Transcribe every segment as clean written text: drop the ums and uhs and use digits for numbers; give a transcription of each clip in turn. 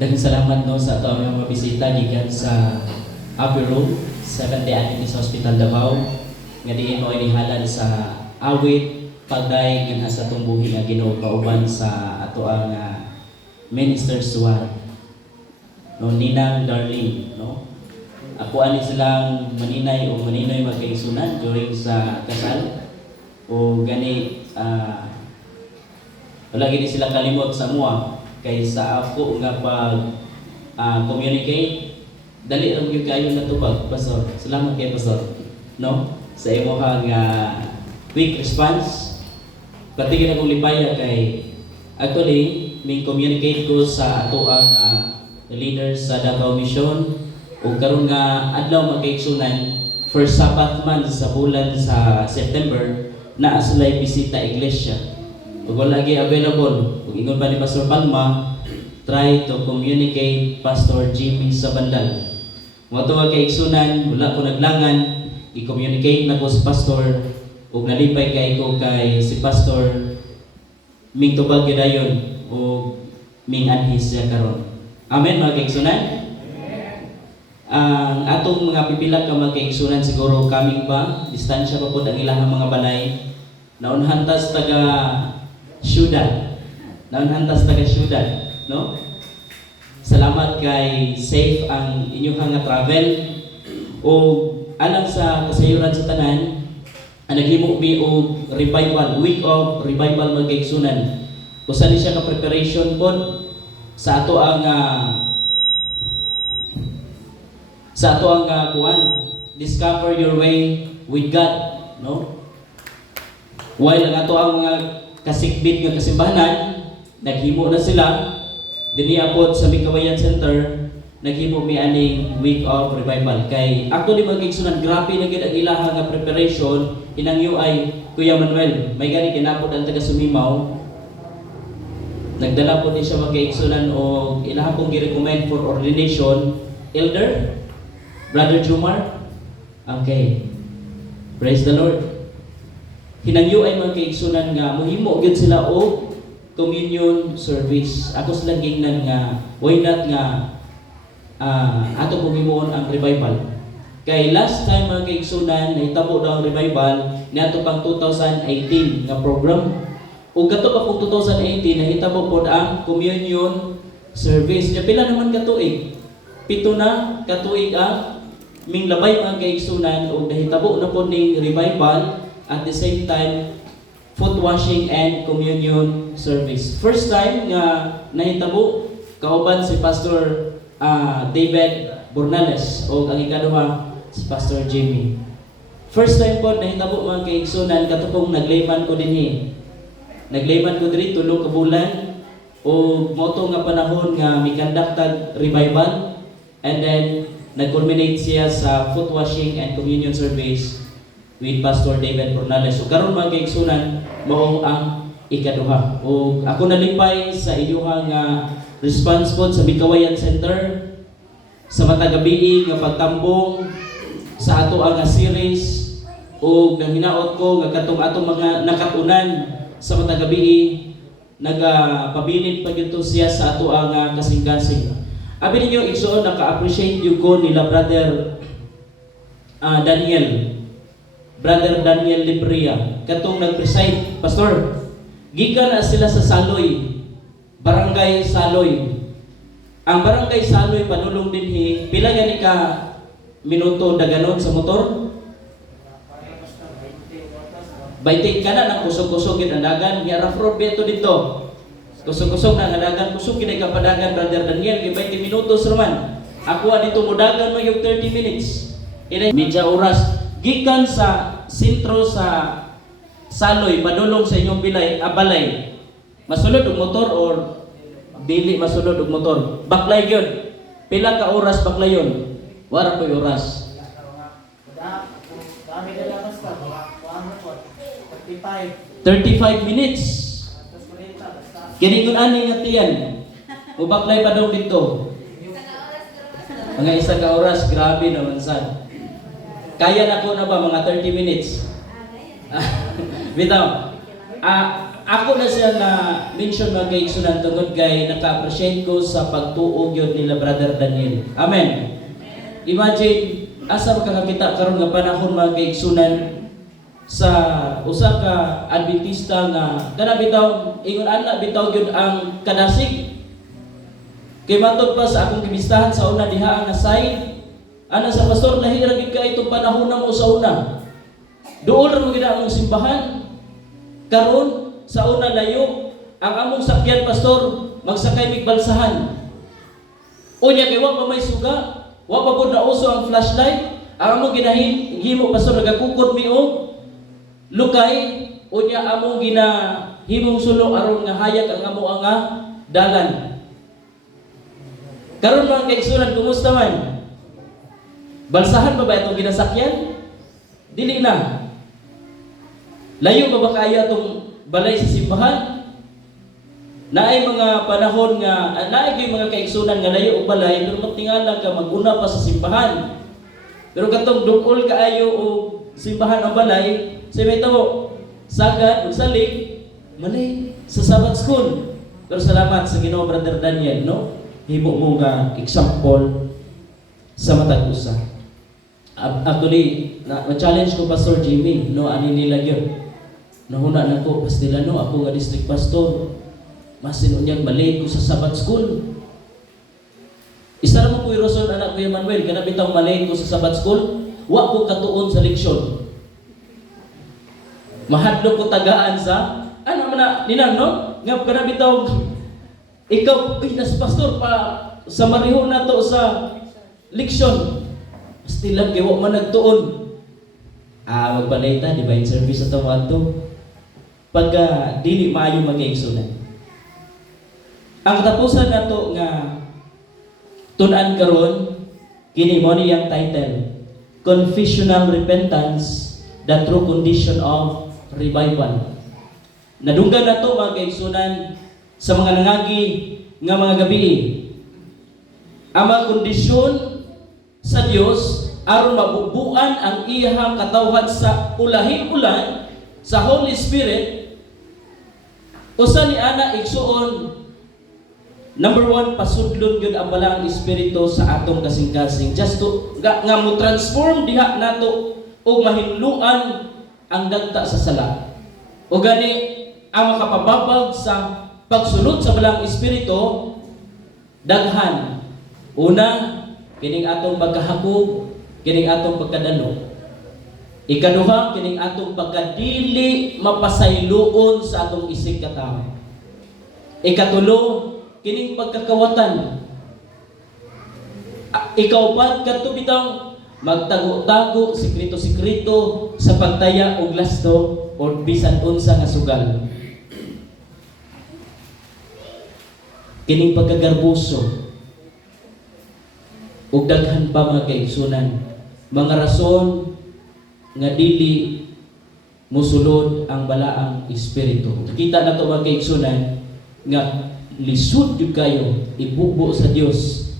Daghang salamat no sa ato mga bisita gikan sa Upper Room, Seventh-day Adventist Hospital Davao nga diin mo inihalad sa awit pagday nga sa tumbuhi nga Ginoo kauban sa ato ang Minister Suwan. No, Ninang Darling, no? Ako ani silang maninay o maninoy magkaigsunan during sa kasal o gani wala gini sila kalimot sa mua kay sa ako nga pag communicate dali ra gyud kayo natubag pastor. Salamat kay pastor no sa imong quick response. Patigil akong lipaya kay actually may communicate ko sa ato ang leaders sa Davao Mission ug karon nga adlaw magkaigsunan first Sabbath month sa bulan sa September na asulay bisita iglesia. Kung wala lagi available, kung ingon pa ni Pastor Palma, try to communicate Pastor Jimmy sa bandal. Mga ito kaigsunan, wala ko naglangan, i-communicate na ko si Pastor, o nalipay kay ko kay si Pastor Ming Tubag Gidayon, o Ming Anhis siya karon. Amen mga kaigsunan? Ang atong mga pipila ka mga kaigsunan siguro coming pa, distansya pa po ang ilang mga balay, naunhantas taga syudad. Naunhantas taga syudad, no? Salamat kay safe ang inyong nga travel o alang sa kasayuran sa tanan naghimo mi og revival, week of revival magkaigsunan. Usa ni siya ka preparation pod sa ato ang kuan, discover your way with God, no? While ang ato ang mga kasikbit nga kasimbahanan, naghimo na sila dinhi apod sa Mikawayan Center, naghimo mi aning week of revival. Kay actually magigsunan grabe na gid ang ilaha nga preparation inangyo ay Kuya Manuel. May gani kinapod ang taga Sumimaw. Nagdala po ni siya magigsunan og ilaha pong gi-recommend for ordination elder Brother Jumar. Okay. Praise the Lord. Hinangyo ay mga kaigsunan nga mohimo gyud sila og communion service. Ako sila gingnan nga why not nga ato paghimuon ang revival. Kay last time mga kaigsunan nahitabo daw ang revival niadto pang 2018 nga program. Ug kadto pa pong 2018 nahitabo pod ang communion service. Nya pila naman ka tuig? 7 na ka tuig ang minglabay mga kaigsunan ug nahitabo na pod ning revival. At the same time, foot washing and communion service. First time nga nahitabo, kauban si Pastor David Bornales o ang ikaduha si Pastor Jimmy. First time po nahitabo mga kaigsunan, katupong naglayman ko dinhi. Naglayman ko diri 3 ka bulan o moto nga panahon nga may conducted revival and then nag-culminate siya sa foot washing and communion service with Pastor David Bornales. So karon mga kaigsunan mao ang ikaduha. O ako nalipay sa inyong response po sa Mikawayan Center sa matagabi nga pagtambong sa ato ang series o nanghinaot ko nga katong atong mga nakatunan sa matagabi nagapabilin pa gyud siya sa ato ang kasing-kasing. Abi ninyo igsoon naka-appreciate gyud ko nila Brother Daniel Libria, katong nag-preside, Pastor, gikan na sila sa Saloy, Barangay Saloy. Ang Barangay Saloy, panulong dinhi, pila gani ka minuto daganon sa motor? 20 ka na, nang kusog-kusog ang dagan, yaraf road beto dito. Kusog-kusog na ang dagan, kusog kinay ka padagan, Brother Daniel, 20 minutos naman. Ako dito mo dagan mo yung 30 minutes. Medya oras. Gikan sa sentro sa Saloy, padulong sa inyong balay, masulod og motor or dili masulod og motor? Baklay gyud. Pila ka oras baklayon? Wala ko'y oras. 35 minutes. Kini kun ani nga tiyan. Mubaklay pa daw dito. Mga isa ka oras, grabe naman sad. Kaya na ko na ba mga 30 minutes? Bitaw. ako na siya na mention mga kaigsunan tungod kay naka-appreciate ko sa pagtuog yun nila Brother Daniel. Amen. Imagine, asa makakakita karon nga panahon mga kaigsunan sa usa ka Adventista nga kana bitaw ingon ana bitaw gyud ang kadasig. Kay matod pa sa akong gibistahan sa una diha ang side, ana sa pastor lahira gid ka itong panahon na mo sa una. Duol ra mo gid ang simbahan. Karon sa una layo ang among sakyan pastor magsakay mig balsahan. Unya kay wa pa may suga, wa pa pud nauso ang flashlight. Ang among ginahimo pastor nagakukod mi og lukay. Unya among ginahimong sulo aron nga hayag ang amo nga dalan. Karon mga kaigsunan, kumusta man? Balsahan ba itong ginasakyan? Dili na. Layo ba kaya itong balay sa simbahan? Naay mga panahon nga, naay mga kaigsunan nga layo o balay, pero matingala ka mag-una pa sa simbahan. Pero katong dukol kaayo o simbahan ang balay, sa may tao, sagad, magsalig, malay sa Sabbath School. Pero salamat sa Ginoo Brother Daniel, no? Himo mo nga example sa matag usa. Actually, na-challenge ko Pastor Jimmy, no, ani nila yun. Nahuna na ko, pastila no, ako nga district pastor. Masin unyang balik ko sa Sabbath School. Isa naman ko Roson, anak ko Emmanuel, kana bitang balik ko sa Sabbath School, wa ko katuon sa leksyon. Mahadlok ko tagaan sa, ano man na, ninang no? Nga kana bitaw, ikaw, pinas pastor pa sa marihon na to sa leksyon. Stilan kay wa man nagtuon. Magbalay ta, divine service ato adto. Pagka dili maayo mag-igsunan. Ang katapusan nato nga tun-an karon kini mo niyang title, Confessional Repentance, the True Condition of Revival. Nadunggan nato mga kaigsunan sa mga nangagi nga mga gabi. Ang mga kondisyon sa Dios aron mabubuan ang iyang katawhan sa ulahin-ulan sa Holy Spirit. Usa ni ana igsuon, number 1, pasudlon gyud ang balang espiritu sa atong kasing-kasing, just to nga mo transform diha nato o mahimluan ang dagta sa sala. O gani ang makapababag sa pagsulod sa balang espiritu daghan. Una, kining atong pagkahakog, kining atong pagkadalo. Ikaduha, kining atong pagkadili mapasayloon sa atong isig katawo. Ikatulo, kining pagkakawatan. Ikaupat, kadto bitaw magtago-tago, sikreto-sikreto sa pagtaya og lasto o bisan unsa nga sugal. Kining pagkagarbuso. Ug daghan pa mga kaigsunan, mga rason nga dili musulod ang balaang espiritu. Kita na to mga kaigsunan nga lisod gyud kayo ibubo sa Dios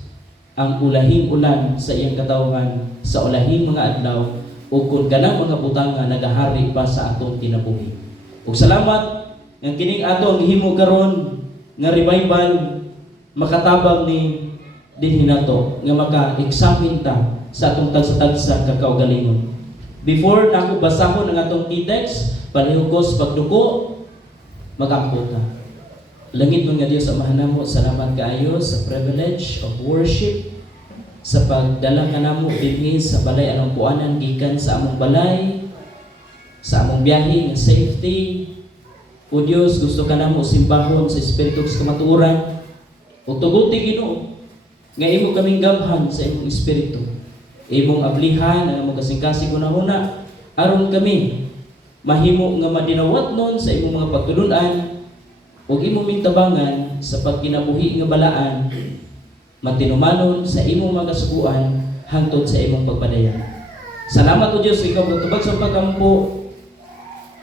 ang ulahing ulan sa iyang katawhan sa ulahing mga adlaw ug kun kanang mga butanga nagahari pa sa atong kinabuhi. Ug salamat nga kining atong gihimo karon nga revival makatabang ni dinhi nato nga maka-examine ta sa atong tagsa-tagsa kakaugalingon. Before na ako basahon ang atong text, palihugos pagduko, mag-amputa. Langit mo nga Diyos amahan namo, salamat kaayo sa privilege of worship, sa pagdala nga namo dinhi sa balay anong puanan gikan sa among balay, sa among biyahe nga safety. O Diyos, gusto ka namo simbahon sa espiritu sa kamatuoran. O tuguti Ginoo nga imo kaming gamhan sa imong espiritu, imong ablihan ang among kasing-kasing una-una aron kami mahimo nga madinawat nun sa imong mga pagtulun-an ug imong mintabangan sa pagkinabuhi nga balaan, matinumanon sa imong mga kasuguan hangtod sa imong pagpadayon. Salamat o Diyos, ikaw magtubag sa pagkampo.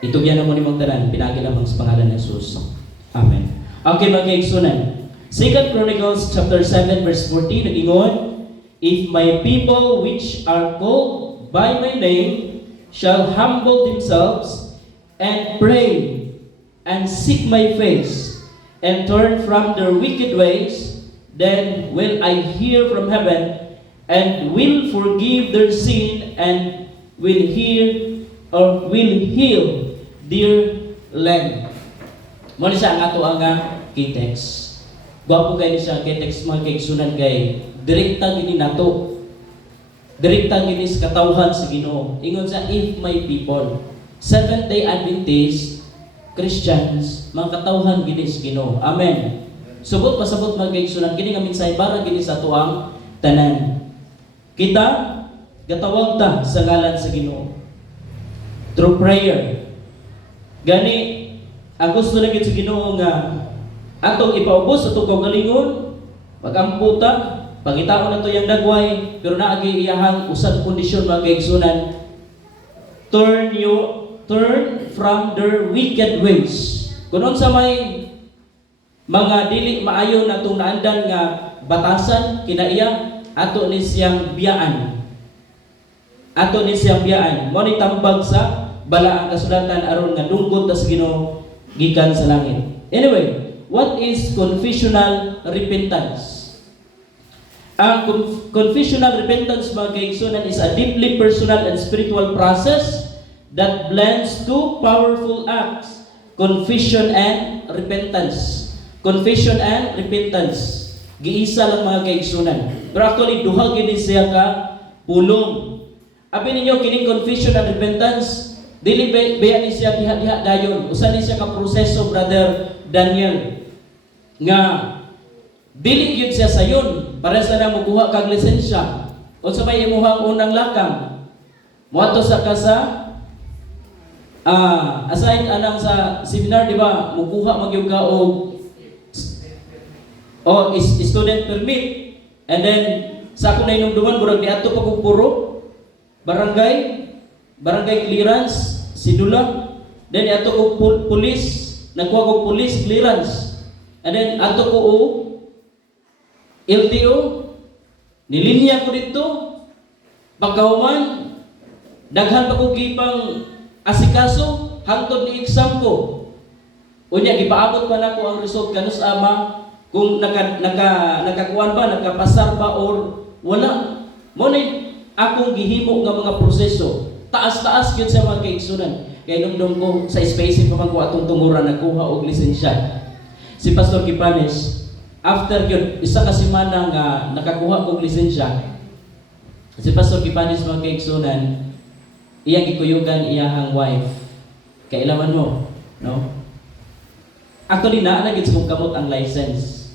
Itugyan mo nimong tanan, pinagi lamang sa pangalan ng Jesus. Amen. Okay, mga kaigsunan. 2 Chronicles chapter 7 verse 14 nagingon, if my people which are called by my name shall humble themselves and pray and seek my face, and turn from their wicked ways, then will I hear from heaven, and will forgive their sin, and will heal their land. Mo ni siya ang ato ang kitext. Gwapo kayo ni siya kitext mga kaigsunan kay direkta gini nato. Direkta gini sa katawhan sa Ginoo. Ingon sa if my people, Seventh-day Adventist Christians, mga katawhan gini sa Ginoo. Amen. Subot pasabot mga kaigsunan kini nga minsay para gini sa tuang tanan. Kita gatawag ta sa ngalan sa Ginoo through prayer. Gani ang gusto na sa Ginoo nga atong ipaubos atong kaugalingon, pagamputa, pangitaon nato yang dagway, pero naagi iyahang usad kondisyon mga kaigsunan. Turn from their wicked ways. Kunon sa may mga dili maayo natong naandan nga batasan kinaiya ato ni siyang biyaan. Ato ni siyang biyaan. Mo ni tambag sa balaang kasulatan aron nga dungkot ta sa Ginoo gikan sa langit. Anyway, what is confessional repentance? Ang confessional repentance mga kaigsunan is a deeply personal and spiritual process that blends two powerful acts, confession and repentance. Confession and repentance. Giisa lang mga kaigsunan. Pero actually, duha gini siya ka pulong. Abi ninyo kining confession and repentance, dili baya ni siya diha-diha dayon. Usa ni siya ka proseso, Brother Daniel, nga dili gyud siya sayon para sa nang mukuha kag lisensya. Unsa may imuhang unang lakang? Moadto sa kasa aside anang sa seminar, di ba? Mukuha magyud ka og student permit. And then sa ako na inumduman murag niadto pa kog puro barangay clearance, sidula. Then ato ko police, nagkuha ko police clearance. And then ato ko LTO, nilinya ko dito. Pagkahuman, daghan pa ko gipang asikaso, hangtod ni exam ko. Unya, gipaabot pa na ko ang result kanus ama, kung nakakuan ba, nakapasar ba or wala. Mo ni akong gihimo nga mga proseso. Taas-taas yun sa mga kaigsunan. Kaya nung ko sa space pa man ko atong tunguran nakuha og lisensya. Si Pastor Kipanes, after yun, isa ka semana nga nakakuha og lisensya. Si Pastor Kipanes mga kaigsunan, iyang ikuyugan iyahang wife. Kailaman mo, no? Actually, naanagin sa kong kamot ang license.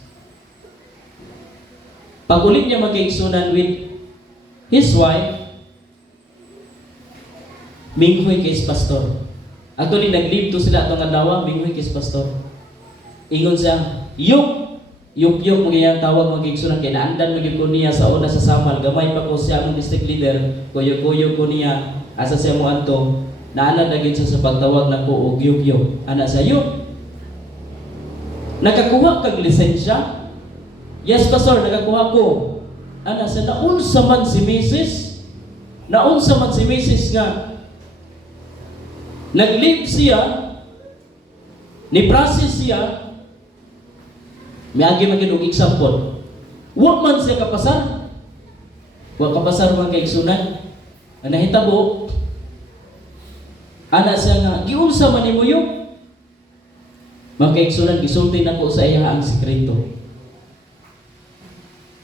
Pag-ulit niya magkaigsunan with his wife, minghoy kay pastor. Actually, nag-leave to sila itong adawa, minghoy kay pastor. Ingon siya, yuk, magiging tawag magkaigsunan, kaya naandan magiging ko niya sa una sa Samal. Gamay pa ko siya ang district leader, kuyo-kuyo ko niya, asa siya mo anto, naanad na siya sa pagtawag na ko, og yuk. Ana sa yuk. Nakakuha kag lisensya? Yes, pastor, nakakuha ko. Ana sa naunsa man si Mrs. Naunsa man si Mrs. nga nag-leave siya, ni-process siya, may agi maging example. Wa man siya kapasar. Wa kapasar man kaigsunan. Nahitabo. Ana siya nga, giunsa man nimo yung mga kaigsunan, gisulti na ko sa iya ang sikreto.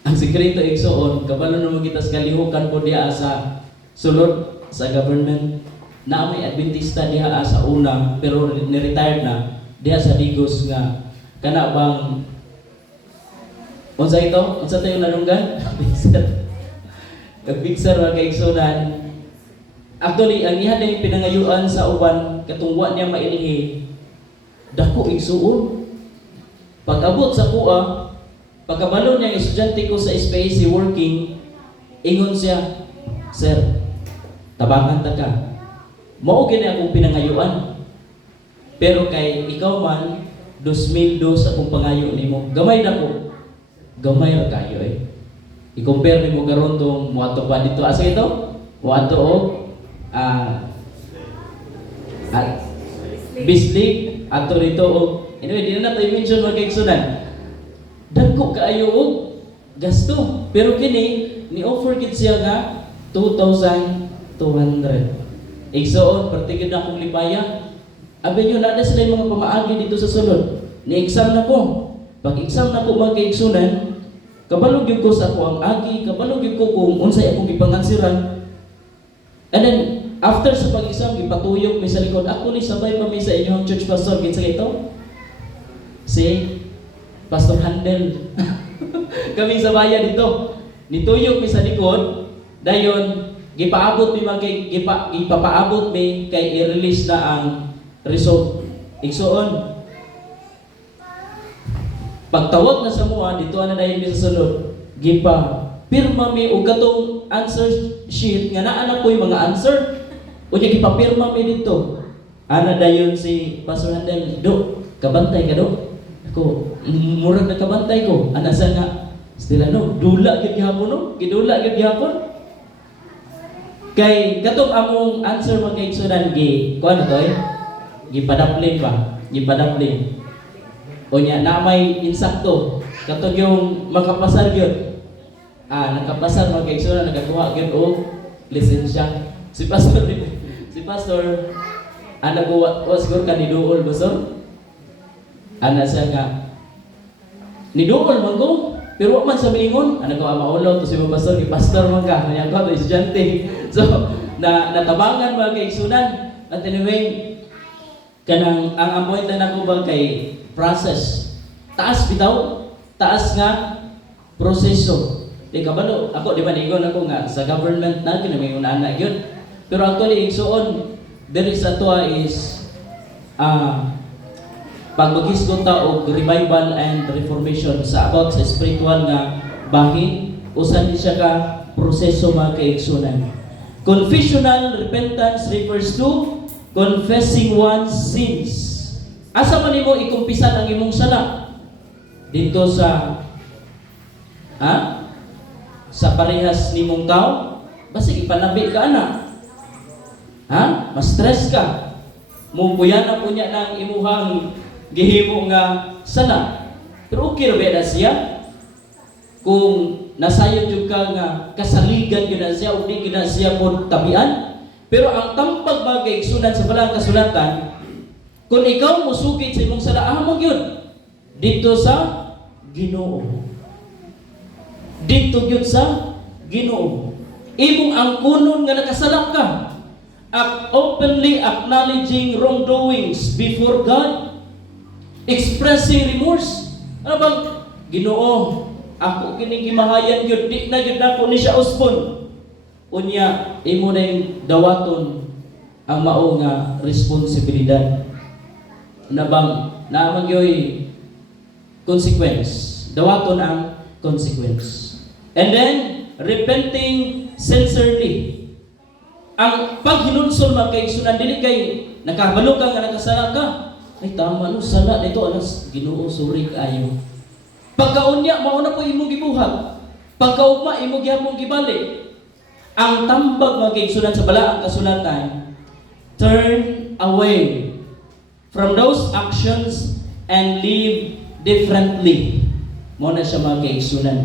Ang sikreto igsoon, kabalo naman kita sa kalihukan po diya sa sulod sa government. Na may Adventista diha sa una, pero ni-retired na, diha sa Digos nga, kana bang, unsa ito? Unsa ito yung nanunggan? Kagbigser mga kaigsunan. Actually, ang iha na yung pinangayuan sa uban, katungwa niya mailhi, dako igsuon. Pag-abot sa kuha, pagkabalo niya estudyante ko sa SPAC working, ingon siya, sir, tabangan ta ka. Mao gini akong pinangayuan. Pero kay ikaw man, 2002 akong pangayo nimo. Gamay na ko. Gamay ra kayo eh. I-compare nimo karon tong muadto pa dito. Asa ito? Muadto og Bislig ato dito og anyway di na tayo mention mga kaigsunan. Dagko kaayo og gasto. Pero kini ni offer gid siya nga 2,200. Igsoon pertigid na akong libaya. Abi nyo na sila yung mga pamaagi dito sa sulod. Ni-exam na ko. Pag-exam na ko mga kaigsunan, kabalog yun ko sa ako ang agi, kabalog yun ko kung unsay akong ipangansiran. And then, after sa pag-exam, ipatuyok may sa likod, ako ni sabay pa may sa inyong church pastor. Kinsa ito? Si Pastor Handel. Kami sa bayan dito. Nituyok may sa likod, dayon, gipaabot mi gipapaabot mi kay i-release na ang result. Igsoon, pagtawag na sa mua, dito na dahil mi sa sulod, pirma mi og katong answer sheet nga naa na ko'y mga answer. Unya gipapirma mi dito. Ana dayon si Pastor Handel, "Do, kabantay ka do?" Ako, murag na kabantay ko. Ana sa nga, stila no, dula gyud gihapon no, gidula gyud gihapon. Kay katong among answer mga kaigsunan kuan to gipadaplin ba? Gipadaplin. Unya na may insakto. Katong yung makapasar gyud. Nakapasar mga kaigsunan, nagakuha gyud og lisensya. Si Pastor, siguro ka ni Duol, Pastor? Siya nga, ni Duol man ko, pero wak man sa miingon, ko maulaw, to si Pastor, Pastor man ka, kanya ko, estudyante. So, natabangan mga kaigsunan. At anyway, ang point na nako ba kay process. Taas bitaw, taas nga proseso. Di kabalo, ako di ba nigon ako nga sa government na ginamingon na yun. Pero actually, igsoon, there is pagmagisgot ta og revival and reformation sa about sa spiritual nga bahin, usan di siya ka proseso mga kaigsunan. Confessional repentance refers to confessing one's sins. Asa man nimo ikumpisan ang imong sala? Dito sa sa parehas nimong tao, basta ipanabi ka ana. Ma-stress ka. Mubuyan na po niya ng imuhang gihimo nga sala. Pero okay ra ba siya? Kung nasayod yung ka nga kasaligan yun na siya o di na siya po tabian. Pero ang tampag bagay sunan sa balang kasulatan, kung ikaw musugid sa imong sala, mo yun dito sa Ginoo. Dito yun sa Ginoo. Imong ang kunon nga nakasalak ka, openly acknowledging wrongdoings before God, expressing remorse. Ano bang Ginoo, ako kining gimahayan gyud, di na gyud nako ni siya uspon. Unya imo na yung dawaton ang mao nga responsibilidad. Nabang naman yoy consequence. Dawaton ang consequence. And then repenting sincerely. Ang paghinunsol mga kaigsunan dili kay nakabalo ka nga nakasala ka. Ay tama no, sala dito alas Ginoo, sorry kaayo. Pagkaunya mao na po imong gibuhat. Pagkaugma imong gihapon gibalik. Ang tambag mga kaigsunan sa balaang kasulatan, turn away from those actions and live differently. Mao na siya mga kaigsunan.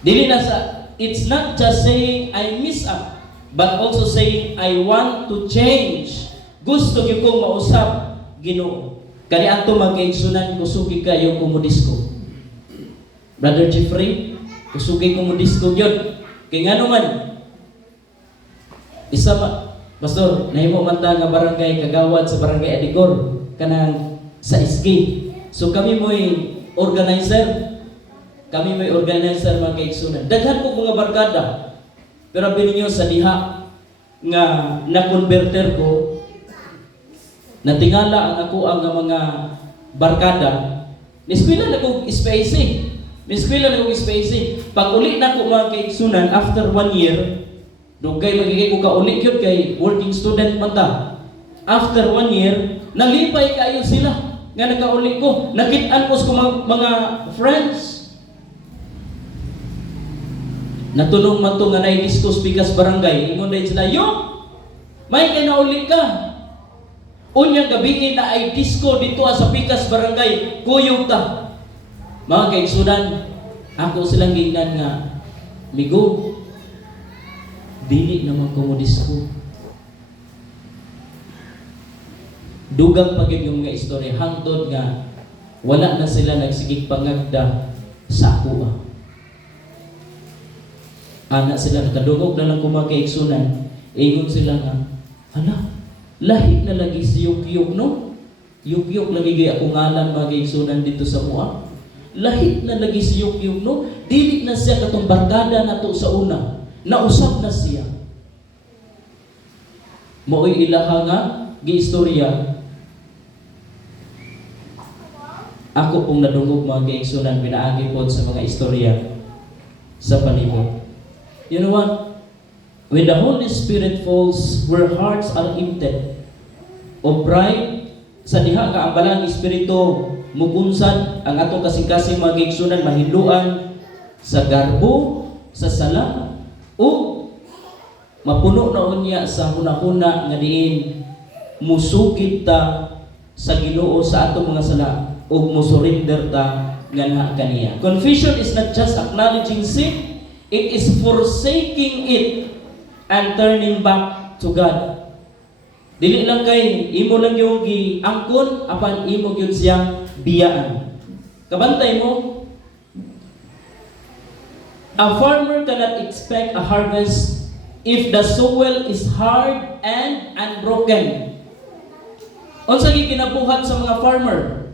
Dili na sa, it's not just saying I miss up, but also saying I want to change. Gusto gyud kong mausap Ginoo. Kani ato mga kaigsunan, kusugi kayo kumudisco. Brother Jeffrey, kusugi kumudisco gyud. Kaya nga naman, Pastor, nahimo man ta nga barangay kagawad sa barangay Adigor, kanang sa SK. So kami mo'y organizer. Kami mo'y organizer mga kaigsunan. Daghan po mga barkada. Pero bininyo sa diha nga na-converter ko, natingala ang ako ang mga barkada, niskwila na kong spacing. Pag uli na ko mga kaigsunan, after 1 year, dugay magiging ko kauli yun kay working student man ta. After 1 year, nalipay kayo sila nga nakauli ko. Nakitaan ko sa mga friends. Natulong man to nga na-discuss pikas barangay. Ingon dahil sila, may kay nauli ka. Unyang gabi na ay disco dito sa Pikas Barangay, kuyog ta. Mga kaigsunan, ako silang gingnan nga, migo, dili naman ko mo disco. Dugang pagid yung mga istorya, hangtod nga, wala na sila nagsigig pangagda sa kuha. Anak sila, nakadungog na lang kung mga kaigsunan, ingon sila nga, hala, lahi na lagi si Yukyuk, no? Yukyuk lagi gaya akong ngalan mga kaigsunan dito sa mua. Lahi na lagi si Yukyuk, no? Dili na siya katong barkada na to sa una. Nausap na siya. Mao'y ilaha nga, giistorya. Ako pong nadungog mga kaigsunan, pinaagi po sa mga istorya sa palibot. You know what? When the Holy Spirit falls where hearts are empty of pride, sa diha ka ang balang espiritu mukunsan ang atong kasing-kasing mga kaigsunan mahiluan sa garbo, sa sala, o mapuno na unya sa hunahuna nga diin musugid ta sa Ginoo sa atong mga sala o musurrender ta nga kaniya. Confession is not just acknowledging sin, it is forsaking it and turning back to God. Dili lang kay imo lang yung giangkon apan imo gyud siyang biyaan. Kabantay mo, a farmer cannot expect a harvest if the soil is hard and unbroken. Unsa gi kinabuhat sa mga farmer?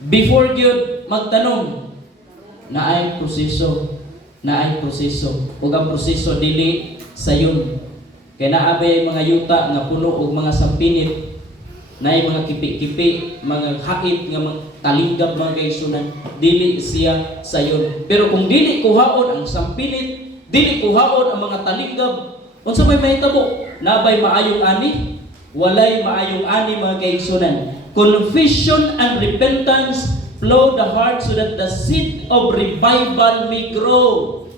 Before gyud magtanong, naay proseso. Ug ang proseso dili sayon. Kaya naabay mga yuta nga puno og mga sampinit, naay mga kipi-kipi, mga hait nga talinggab mga kaigsunan, dili siya sayon. Pero kung dili kuhaon ang sampinit, dili kuhaon ang mga talinggab, unsa may mahitabo? Nabay maayong ani? Walay maayong ani mga kaigsunan. Confession and repentance flow the heart so that the seed of revival may grow.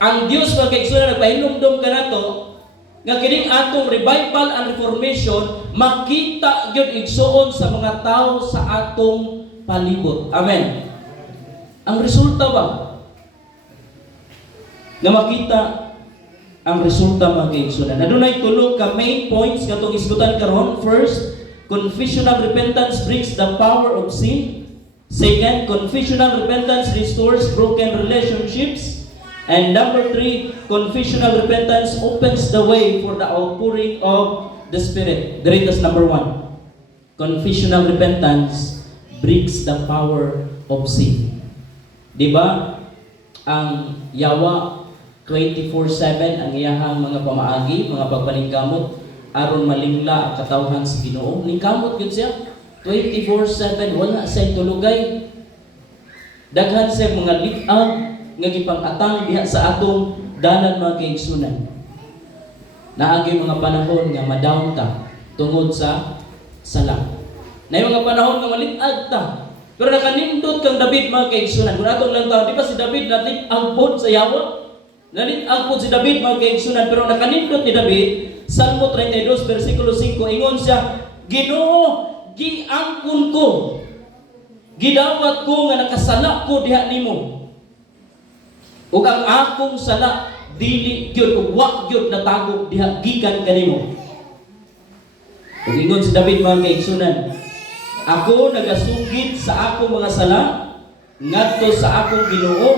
Ang Dios mga kaigsunan nagpahinumdum ka nato nga kining atong revival and reformation makita gyud igsuon sa mga tao sa atong palibot. Amen. Ang resulta ba nga makita ang resulta mga kaigsunan? Adunay tulo ka main points katong isgutan karon. First, confessional repentance breaks the power of sin. Second, confessional repentance restores broken relationships. And number 3, confessional repentance opens the way for the outpouring of the Spirit. There is number 1. Confessional repentance breaks the power of sin. Diba? Ang yawa 24/7 ang iyahang mga pamaagi, mga pagpaningkamot aron malingla ang katawhan sa Ginoo. Ningkamot gyud siya 24/7, wala sa tulugay. Daghan sa mga lit-ag nga gipang-atang diha sa atong dalan mga kaigsunan. Naagi mga panahon nga madown ta tungod sa sala. Na mga panahon nga malit-ag ta. Pero nakanindot kang David mga kaigsunan. Kung atong lang taon, di ba si David nalit-ag pod sa yawa? Nalit-ag pod si David mga kaigsunan. Pero nakanindot ni David, Salmo 32 versikulo 5, ingon siya, Ginoo, giangkon ko, gidawat ko nga nakasala ko diha nimo. Ug ang akong sala dili gyud ug wa gyud natago diha gikan kanimo. Ug ingon si David mga kaigsunan, ako nagasugid sa akong mga sala ngadto sa akong Ginoo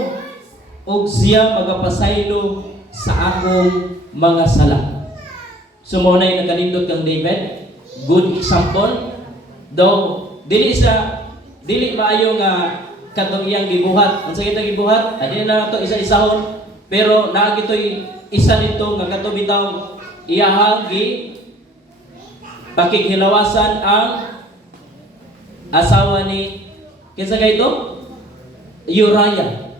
ug siya magapasaylo sa akong mga sala. So mo nay nakanindot kang David, good example. Though dili maayo nga katong iyang gibuhat. Unsa kita gibuhat? Adi na nato isa-isahon, pero naa gitoy isa nito nga kato bitaw iyahang gi pakighilawasan ang asawa ni kinsa kay ito? Uriah.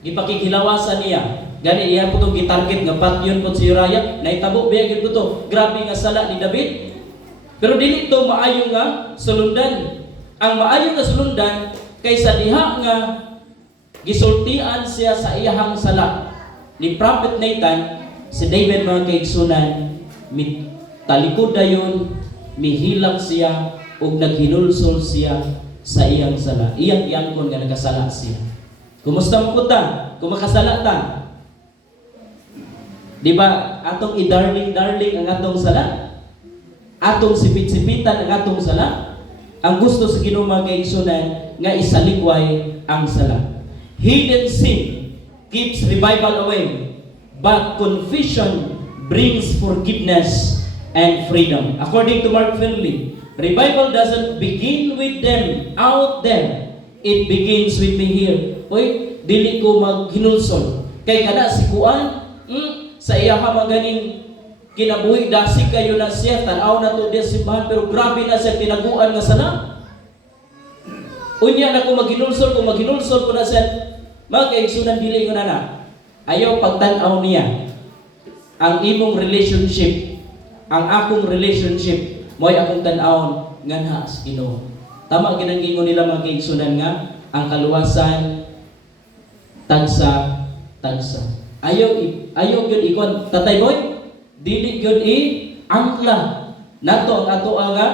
Gipakighilawasan niya. Gani iya putong gitarget nga patyon pod si Uriah. Naitabo biya gyud to. Grabe nga sala ni David. Pero dili to maayo nga sulundan. Ang maayo nga sulundan kaysa diha nga gisultian siya sa iyahang sala ni Prophet Nathan, si David mga kaigsunan talikod dayon mihilak siya ug naghinulsol siya sa iyang sala. Iyang iangkon nga nakasala siya. Kumusta mo po ta? Kung makasala ta? Di ba atong i-darling-darling ang atong sala? Atong sipit-sipitan ang atong sala? Ang gusto sa Ginoo mga kaigsunan nga isaligway ang sala. Hidden sin keeps revival away, but confession brings forgiveness and freedom. According to Mark Finley, revival doesn't begin with them out there. It begins with me here. Oy, dili ko maghinulsol. Kay kada si Kuan, sa iya ka maganing kinabuhi, dasig kayo na siya, tanaw na to diya simbahan, pero grabe na siya tinaguan nga sana. Unya na kung maghinulsol ko na siya, mga kaigsunan dili ko na. Ayaw pagtanaw niya ang imong relationship, ang akong relationship, mo'y akong tanawon nga na sa Ginoo. Tama ginangingon nila mga kaigsunan nga, ang kaluwasan, tagsa. Ayaw yun ikon, Tatay Boy, dili yun angkla. Nato ang ato nga,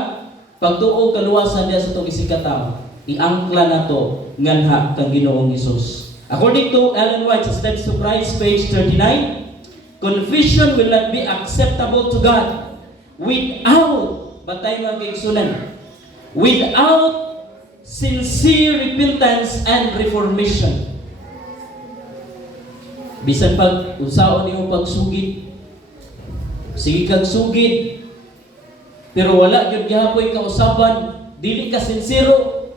pagtuo kaluwasan niya sa itong isikataw, iangkla nato nganha kang Ginoong Hesus. According to Ellen White sa Steps to Christ, page 39, confession will not be acceptable to God without, batay mga kaigsunan, without sincere repentance and reformation. Bisan pag unsaon nimo pagsugid, sige kag sugid, pero wala gyud gihapoy kausaban, dili ka sincero,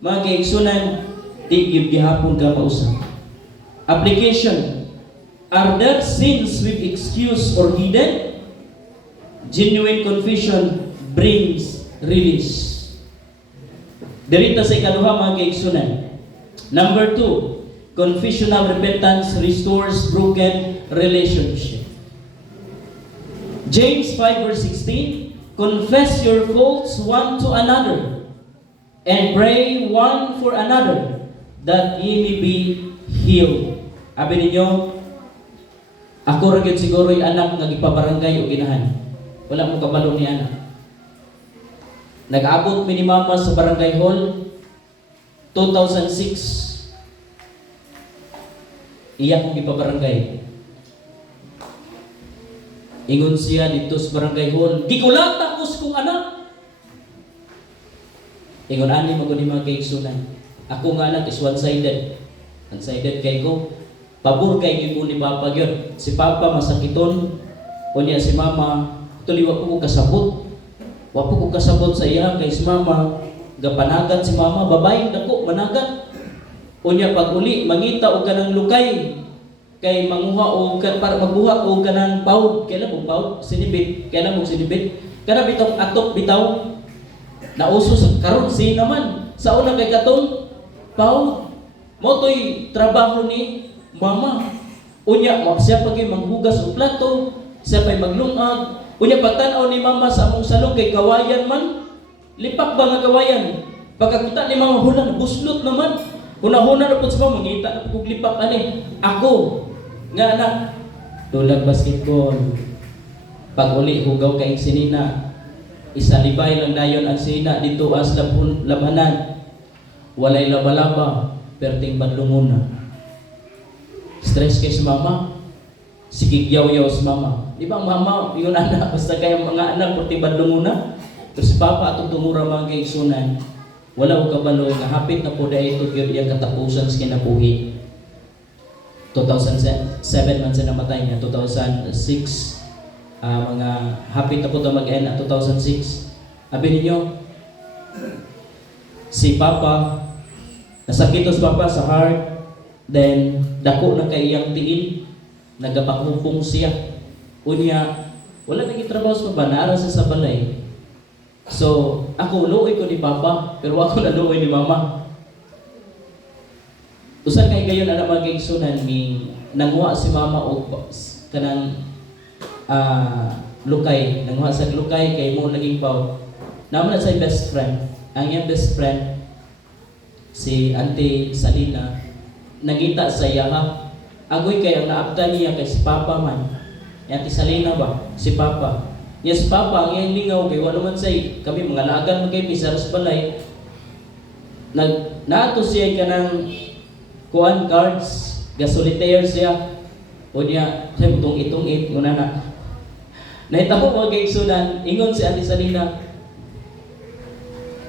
mga kaigsunan, di gyud gihapon ka mausap. Application: are there sins with excuse or hidden? Genuine confession brings release. Dirita sa ikaduha mga kaigsunan. Number 2, confessional repentance restores broken relationship. James 5 verse 16, confess your faults one to another and pray one for another that ye may be healed. Abi ninyo, ako ra gyud siguro yung anak nga gipabarangay o ginahan. Wala mo kabalo ni anak. Nag-abot mi ni mama sa barangay hall 2006. Iya kong gipabarangay. Ingon siya dito sa barangay hall, di ko lang takos kong anak. Ingon ani mo ni mga kaigsunan. Ako nga anak is one-sided. One-sided kay ko. Pabor kay gyud ni Papa gyud. Si Papa masakiton, unya si Mama tuliwa ko kasabot. Wa po ko kasabot sa iya kay si Mama gapanagat si Mama babaeng dako managat. Unya pag uli mangita og kanang lukay kay manguha og para magbuhat og kanang paud, kailan mo paud sinibit, kailan mo sinibit. Kana bitong atok bitaw nauso sa karon si naman sa una kay katong paud. Mo toy trabaho ni Mama. Unya mo siya pagi manghugas og plato, siya pay maglungag. Unya pagtan-aw ni Mama sa among salong kay kawayan man. Lipak ba nga kawayan? Pagkakita ni Mama hula buslot naman. Una-una na po sa Mama mangita na kog lipak ani. Ako nga anak tulag basketball. Pag uli hugaw kay sinina. Isalibay lang dayon ang sina dito as labanan. Walay laba-laba, perting badlunguna. Stress kay si Mama. Sige yaw-yaw si Mama. Di ba Mama, yun anak, basta kayo mga anak, perting badlunguna. Pero si Papa atong tumura mga kaigsunan, wala ko kabalo, hapit na po dahil ito yun yung katapusan sa kinabuhi. 2007 man siya namatay niya, 2006, mga hapit na po ito mag-end at 2006. Sabi ninyo, si Papa, nasakit si Papa sa heart, then dako na kay iyang tiin, nagapakupong siya. Unya, wala naging trabaho sa Papa, naara siya sa balay. So, ako luoy ko ni Papa, pero ako na luoy ni Mama. Usan kay gayon ana mga kaigsunan ni nanguha si Mama og kanang lukay, nanguha sa lukay kay mo naging paw. Naman na sa best friend. Ang iyang best friend si Auntie Salina nagita sa iya ha. Agoy kay ang naabtan niya kay si Papa man. Auntie Salina ba? Si Papa. Yes, Papa, ang iyang lingaw kay wala man say kami mga lagan man kay Pisaras balay. Nato siya ka ng kuan cards, gasolitaire siya. O niya, siya itong it, yun na. Nahitabo mga kaigsunan, ingon si Ate Salina,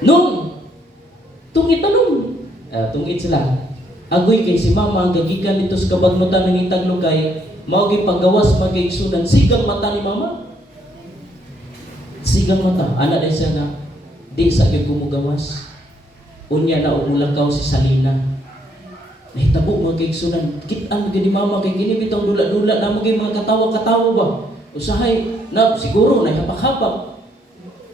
nung, tungit anong, tungit sila. Agoy kay si Mama, ang gagikan dito sa kabagnutan ng Itaglukay, maugay paggawas mga kaigsunan, sigang mata ni Mama. Sigang mata, anak na siya nga, di sa akin kumugawas. Unya na umulakaw si Salina. Nahitabo mga kaigsunan, kitaan mga ni Mama, kay ginibitang dula-dula na mga mga katawa-katawa ba? Usahay, na siguro, nahapak-hapak.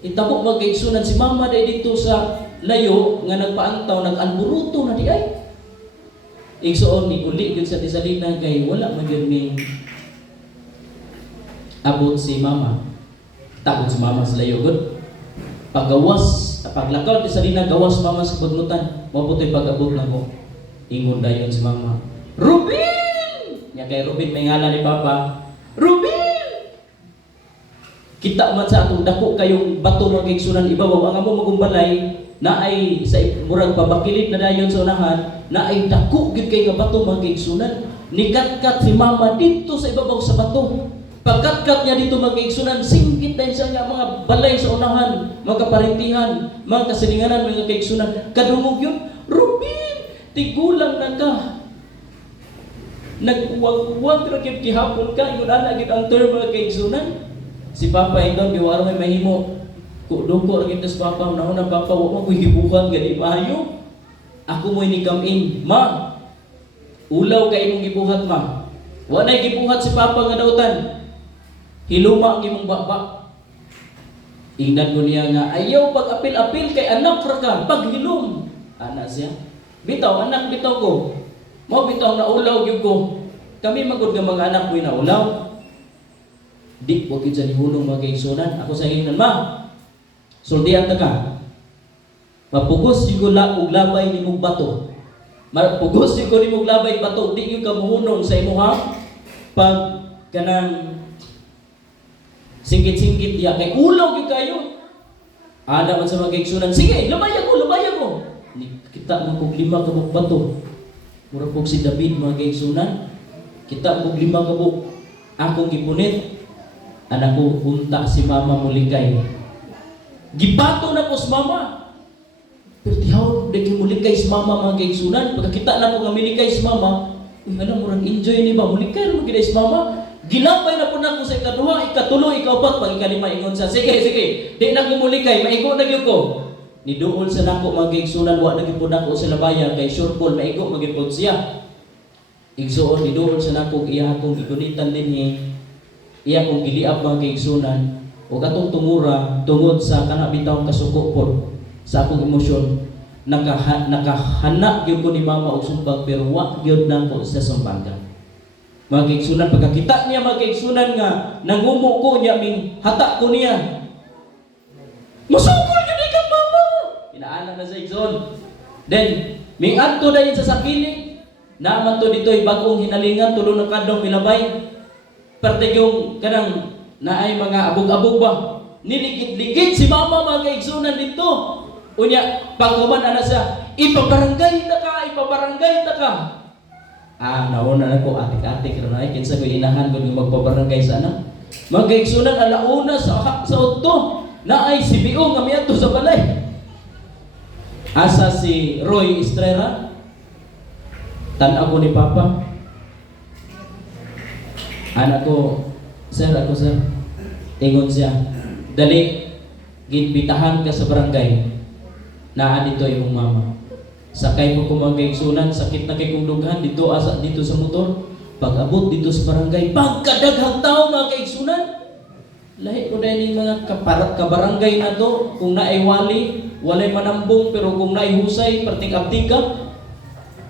Hitabo mga kaigsunan, si Mama dahil dito sa layo, nga nagpaantaw, nag-alburuto na di ay. Igsoon, ni uli yun sa Salina, kay wala magyun may abot si Mama. Takot si Mama sa layo, good. Paggawas, paglakaw di Salina, gawas Mama sa paglutan. Mabuto'y pag-abot na ko. Ingon dayon si Mama, Rubin! Nya kay Rubin may ngalan ni Papa, Rubin! Kita man sa atong dako kayong bato mga kaigsunan ibabaw ang amo magumbalay na ay sa murag pabakilit na dayon sa unahan na ay dako gid kay nga bato mga kaigsunan. Nikatkat si Mama dito sa ibabaw sa bato. Pagkatkat niya dito mga kaigsunan, singgit dahil sa nga mga balay sa unahan, mga kaparintihan, mga kasilinganan, mga kaigsunan. Kadungog yun, Rubin! Tigulang na ka. Nagkuwag-kuwag rakip kihapon ka, yun na gid ang term mga kaigsunan. Si Papa ito, giwaro may mahimo. Duko rakip sa Papa, nauna Papa, huwag mo hibukan, gani maayo. Ako mo'y nikamin, Ma, ulaw kay mong gibuhat, Ma. Wanay gibuhat si Papa nga dautan. Hiluma ang imong baba. Ingnan ko niya nga, ayaw pag-apil-apil kay anak ra ka, paghilom. Anak siya. Bitaw, anak, bitaw ko. Mo bitaw na ulaw gyud ko. Kami magud nga mga anak ko'y naulaw. Di ko gyud sa nihulong mga kaigsunan. Ako sa ingnan, Ma. Sultihan ta ka. Mapugos gyud ko og labay nimong bato. Mapugos gyud ko nimong labay bato, di gyud ka muhunong sa imuha pag kanang singgit-singgit diya kay ulaw gyud kayo. Ada man sa mga kaigsunan, sige, labayan ko. Kita mo kog 5 kabuk bato. Mura po si David mga kaigsunan. Kita kog 5 kabuk. Akong gipunit. Anak ko unta si Mama mulikay. Gibato na ko si Mama. Pero tihaw, dahil mulikay si Mama mga kaigsunan. Pagkakita na ko nga milikay si Mama, alam mo, enjoy ni ba? Mulikay mo gina si Mama. Ginapay na po na ko sa ikaduha, ikatulo, ikaupat, pag ikalima ingon sa, sige, di na ko mulikay, maigo na gyud ko. Niduol sa nako mga kaigsunan, wa na gyud nako sa labayan kay shortfall maigo magipod siya. Igsuon niduol sa nako iya akong gigunitan dinhi. Iya akong giliab mga kaigsunan ug atong tumura tungod sa kana bitaw kasuko pod sa akong emosyon. Nakahana gyud ko ni Mama og sumbag pero wa gyud nako sa sumbagan. Mga kaigsunan, pagkakita niya mga kaigsunan nga nangumo ko niya ming hata ko niya. Masukol gyud ka Mama. Inaanak na sa igsoon. Then, ming adto dayon sa sakili, naman to dito'y bagong hinalingan, tulo na kadong milabay. Parte yung kanang naay mga abog-abog ba. Niligid-ligid si Mama mga kaigsunan dito. Unya, pagkuman anak siya, ipabarangay ta ka. Nauna na ko, atik-atik na ay, kinsa ko inahan ko yung magpabarangay sa anak. Mga kaigsunan, alauna sa otto, na ay si Biong amiyato sa balay. Asa si Roy Estrella, tanaw ko ni Papa. Anak ko, sir, ingon siya, dali, ginbitahan ka sa barangay, naa dito yung Mama. Sakay mo kung mga kaigsunan, sakit na kay kong dughan, dito sa motor, pag abot dito sa barangay, pagkadaghang tao mga kaigsunan, lahi ko dahil yung mga kabarangay na to, kung naay walay manambong, pero kung naay husay, partik-aptika,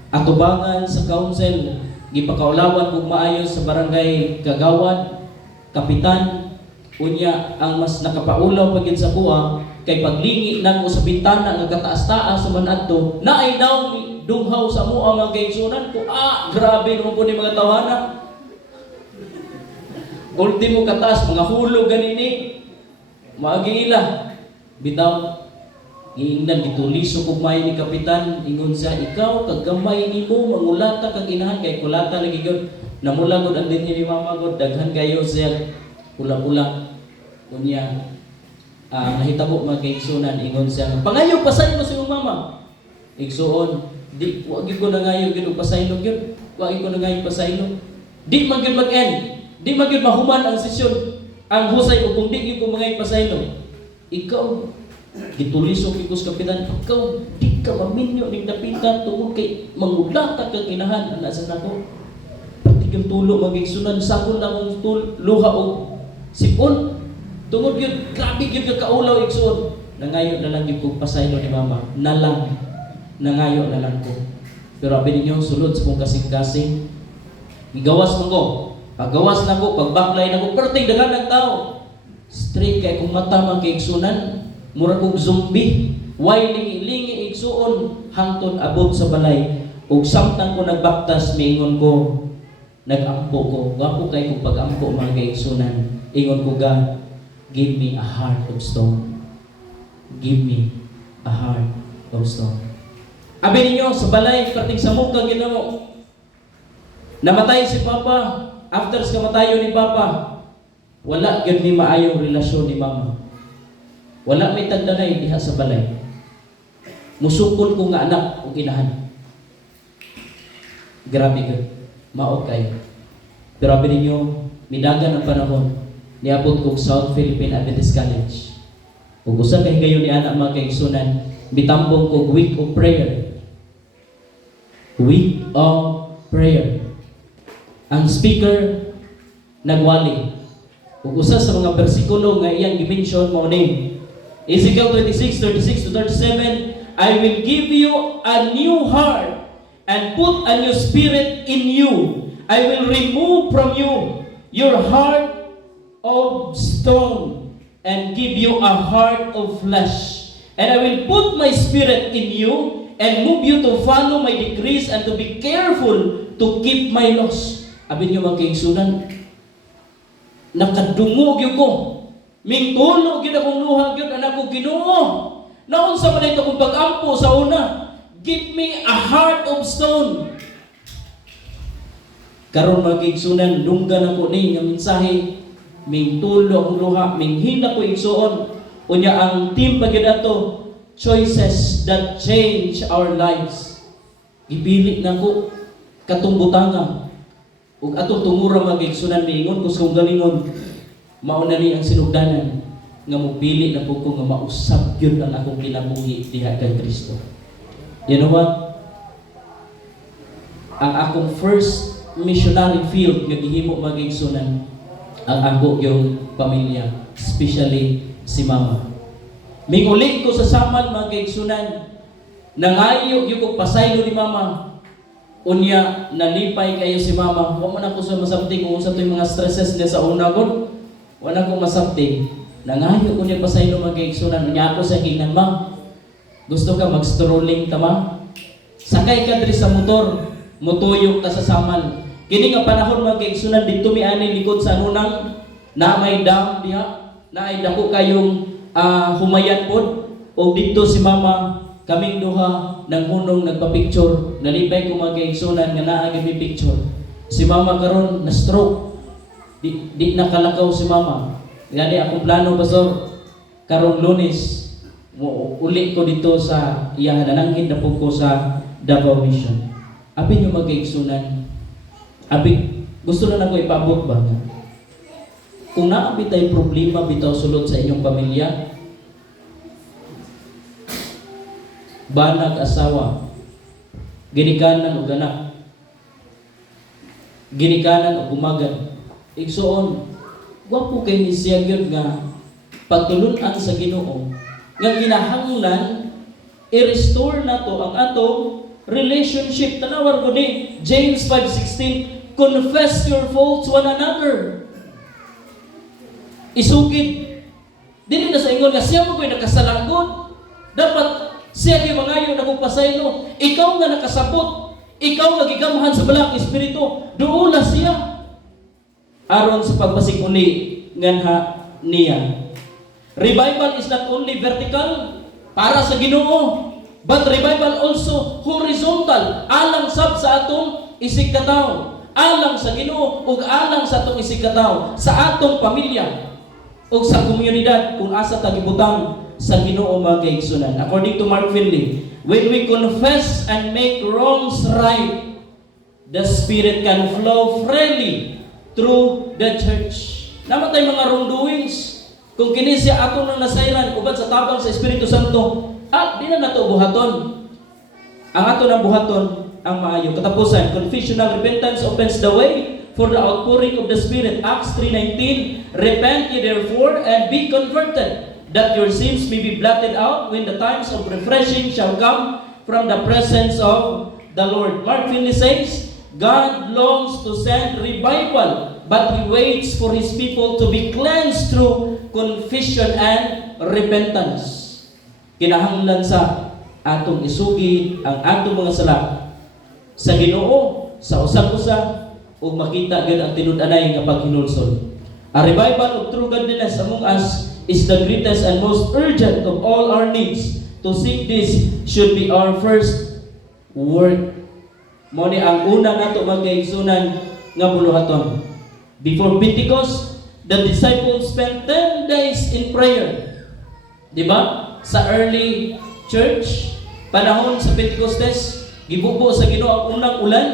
atubangan sa council, gipakaulawan kung maayos sa barangay kagawad, kapitan, unya ang mas nakapaulaw pagin sa kuha, kay paglingi na ko sa bintana nga kataas-taas sa manadto, naay daw dunghaw sa mua mga kaigsunan ko, grabe naman po ni mga tawana. Ultimo kataas, mga hulog ganini. Maagi ila. Bitaw, giingnan gituliso kog may ni kapitan, ingon siya, ikaw kag gamay nimo mangulata kag inahan kay kulata lagi gyud. Namula gud ang dinhi ni mama gud daghan kayo siya pula-pula. Unya nahitabo mga kaigsunan, ingon siya, pangayo pasay mo si mama. Igsuon, di wa gyud ko nangayo gyud pasaylo gyud. Wa gyud ko nangayo pasaylo. Di man gyud mag-end. Di man gyud mahuman ang sesyon. Ang husay ug kung di gyud ko mangayo pasaylo. Ikaw gituliso kikos kapitan, ikaw di ka maminyo ning dapitan tungod kay mangulata kag inahan ana sa nako. Pati yung tulo magigsunan sakon na mong luha og sipon. Tungod gyud grabe gyud ka kaulaw igsuon. Nangayo na lang gyud ko pasaylo ni mama. Nalang nangayo na lang ko. Pero abi ninyo sulod sa kong kasing-kasing. Igawas mo ko. Paggawas na ko, pagbaklay na ko, pero tingdagan ng tao. Straight kay kung mata man kay igsunan, mura kong zombie. Way lingi-lingi igsuon hangtod abot sa balay. Ug samtang ko nagbaktas miingon ko, nagampo ko. Wapo kay kung pagampo mga kaigsunan. Ingon ko, God, give me a heart of stone. Give me a heart of stone. Abi ninyo sa balay perting sa muka Ginoo. Namatay si Papa. After sa kamatayo ni Papa, wala gyud ni maayong relasyon ni Mama. Wala may tagdanay diha sa balay. Musukol ko nga anak o inahan. Grabe gyud. Mao kay. Pero abi ninyo, midagan ang panahon. Niabot ko South Philippine Adventist College. Ug usa kay gayon ni anak mga kaigsunan, bitambong ko week of prayer. Week of prayer. Ang speaker nagwali. Ug usa sa mga bersikulo nga iyang gi-mention mao ni Ezekiel 26:36 to 37, I will give you a new heart and put a new spirit in you. I will remove from you your heart of stone and give you a heart of flesh. And I will put my spirit in you and move you to follow my decrees and to be careful to keep my laws. Abi niyo mga kaigsunan, nakadungog yun ko. Mingtulog yun akong luha yun, anak ko Ginoo. Naon sa manay ito kung pag-ampo sa una, give me a heart of stone. Karon mga kaigsunan, dunggan ako ni ng mensahe, mingtulo akong luha, minghina ko igsuon. Unya ang team pagid ato, choices that change our lives. Ibili na ko katumbutanga. Ug atong tungura magigsunan miingon kus kung galingon mauna ni ang sinugdanan nga mopili na po ko nga mausab gyud ang akong kinabuhi diha kay Kristo. You know what? Ang akong first missionary field nga gihimo magigsunan ang ako yung pamilya, especially si mama. Minguli ko sa samad magigsunan nangayo gyud ko pasaylo ni mama. Unya, nalipay kayo si mama. Huwag man ako sa masabti kung sa ito yung mga stresses niya sa una ko. Wala akong masabti. Nangayo ko niya pa sa ino mag-iigsunan. Unya ako sa kingnan, ma. Gusto ka mag-strolling tama? Sakay ka diri sa motor. Mutuyok ka sa samal. Kini nga panahon mag-iigsunan dito mi ani likod sa nunang na may dam diha. Na ay dako kayong humayan pod. O dito si mama kaming duha nang hunong nagpa-picture, nalipay ko mga kaigsunan nga naa gyud mi picture. Si mama karon na stroke. Di nakalakaw si mama. Gani akong plano pastor karong Lunes uli ko dito sa iya nananghin na po ko sa Davao Mission. Abi niyo mga kaigsunan. Abi gusto na nako ipaabot ba? Kung naabi tay problema bitaw sulod sa inyong pamilya, banag asawa, ginikanan o ganak, ginikanan o gumagad, igsuon, wapo kay ni siya gyud nga pagtulunan sa Ginoo nga kinahanglan i-restore nato ang atong relationship. Tanawar ko ni James 5:16, confess your faults one another. Isugid dili na sa ingon nga siya mo ko'y nakasalagot, dapat siya yung mangayo na kong pasaylo. Ikaw nga nakasabot. Ikaw nga gigamhan sa balang espiritu. Duula siya. Aron sa pagpasig uli nganha niya. Revival is not only vertical para sa Ginoo, but revival also horizontal, alang sab sa atong isig katawo, alang sa Ginoo ug alang sa atong isig katawo, sa atong pamilya ug sa komunidad kung asa ta gibutang sa Ginoo mga kaigsunan. According to Mark Finley, when we confess and make wrongs right, the Spirit can flow freely through the church. Namatay mga wrongdoings. Kung kini siya ato nang nasayran ubad sa tabang sa Espiritu Santo, di na nato buhaton. Ang ato nang buhaton ang maayo. Katapusan, confessional repentance opens the way for the outpouring of the Spirit. Acts 3:19, repent ye therefore and be converted, that your sins may be blotted out when the times of refreshing shall come from the presence of the Lord. Mark Finley says, God longs to send revival, but He waits for His people to be cleansed through confession and repentance. Kinahanglan sa atong isugid ang atong mga sala sa Ginoo, sa usag-usa, ug makita gid ang tinud-anay nga paghinulsol. A revival of true godliness among us is the greatest and most urgent of all our needs. To seek this should be our first work. Mo ni ang una nato magkaigsunan nga buluhaton. Before Pentecost, the disciples spent 10 days in prayer. Di ba? Sa early church, panahon sa Pentecostes, gibubo sa Ginoo ang unang ulan,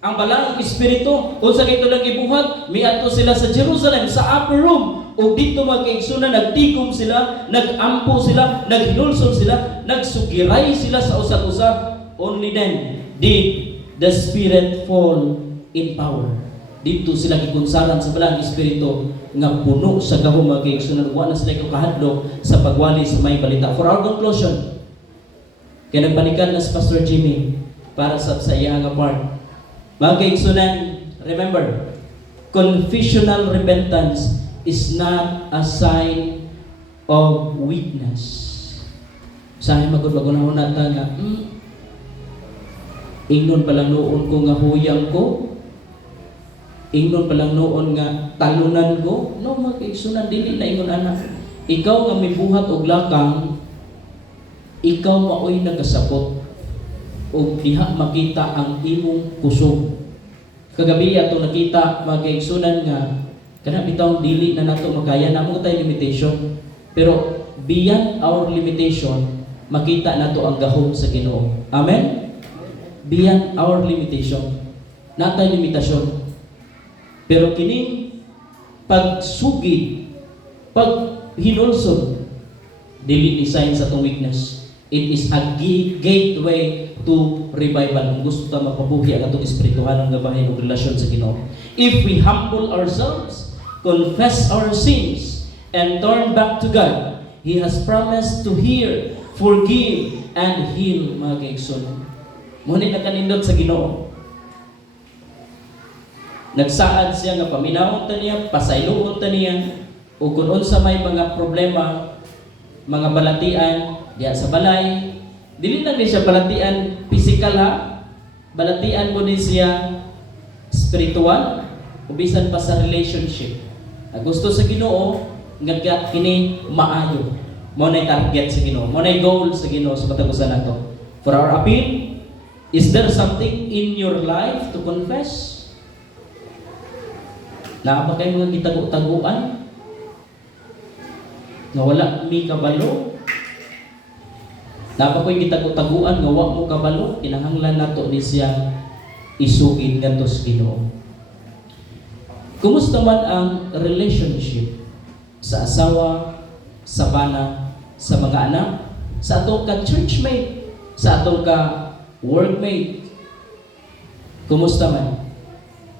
ang balang espiritu, kung sa kito lang gibuhat, miadto sila sa Jerusalem, sa upper room, o dito magkaigsunan, nagtikom sila, nagampo sila, naghinulsol sila, nagsugiray sila sa usag-usa. Only then did the Spirit fall in power. Dito sila gikunsaran sa balang espiritu nga puno sa gahom mga kaigsunan, wa na sila kahadlok sa pagwali sa may balita. For our conclusion, kaya nagpanikan na si Pastor Jimmy para sa iya nga part. Mga kaigsunan, remember, confessional repentance is not a sign of weakness. Saan magod-bago na ta nga, ingnon palang noon ko nga huyang ko, ingnon palang noon nga talunan ko. No, mga kaigsunan, dili na ingon anak. Ikaw nga may buhat og lakang, ikaw maoy nagasabot o diha makita ang imong kusog. Kagabi ato nakita mga kaigsunan nga kana bitaw dili na nato makaya na mo tay limitation, pero beyond our limitation makita nato ang gahom sa Ginoo. Amen. Beyond our limitation, natay limitasyon, pero kining pagsugid, paghinulsol, dili ni sign sa atong weakness. It is a gateway to revival. Kung gusto ta mapabuhi ang atong espirituhalang gabahin o relasyon sa Ginoo. If we humble ourselves, confess our sins, and turn back to God, He has promised to hear, forgive, and heal mga kaigsunan. Muna na kanindot sa Ginoo. Nagsaad siya nga paminawon ta niya, pasayloon ta niya, o kung unsa may mga problema, mga balatian, diya sa balay, dili na siya balatian physical ha, balatian mo din siya spiritual, o bisan pa sa relationship. Gusto sa Ginoo, nga kini maayo. Mo na target sa Ginoo, mo na goal sa Ginoo sa katagusan nato. For our appeal, is there something in your life to confess? Naapa kayo mga gitago-taguan? Nga wala mi kabalo? Naapa ko'y gitago-taguan nga wa mo kabalo? Kinahanglan nato ni siya isugid ngadto sa Ginoo. Kumusta man ang relationship sa asawa, sa bana, sa mga anak, sa atong ka churchmate, sa atong ka workmate? Kumusta man?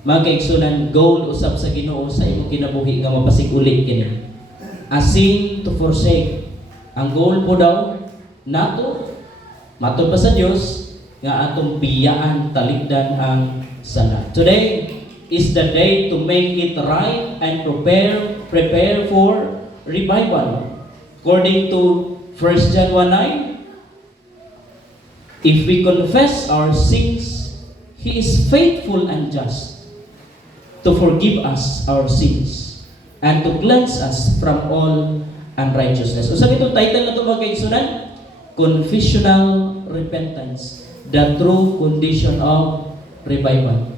Mga kaigsunan, goal usab sa Ginoo sa imong kinabuhi nga mapasig-uli kini. A sin to forsake. Ang goal po daw nato matod pa sa Dios nga atong biyaan talikdan ang sala. Today is the day to make it right and prepare for revival. According to 1 John 1:9, if we confess our sins, He is faithful and just to forgive us our sins and to cleanse us from all unrighteousness. Usab itong title na ito mga kaigsunan, Confessional Repentance, the true condition of revival.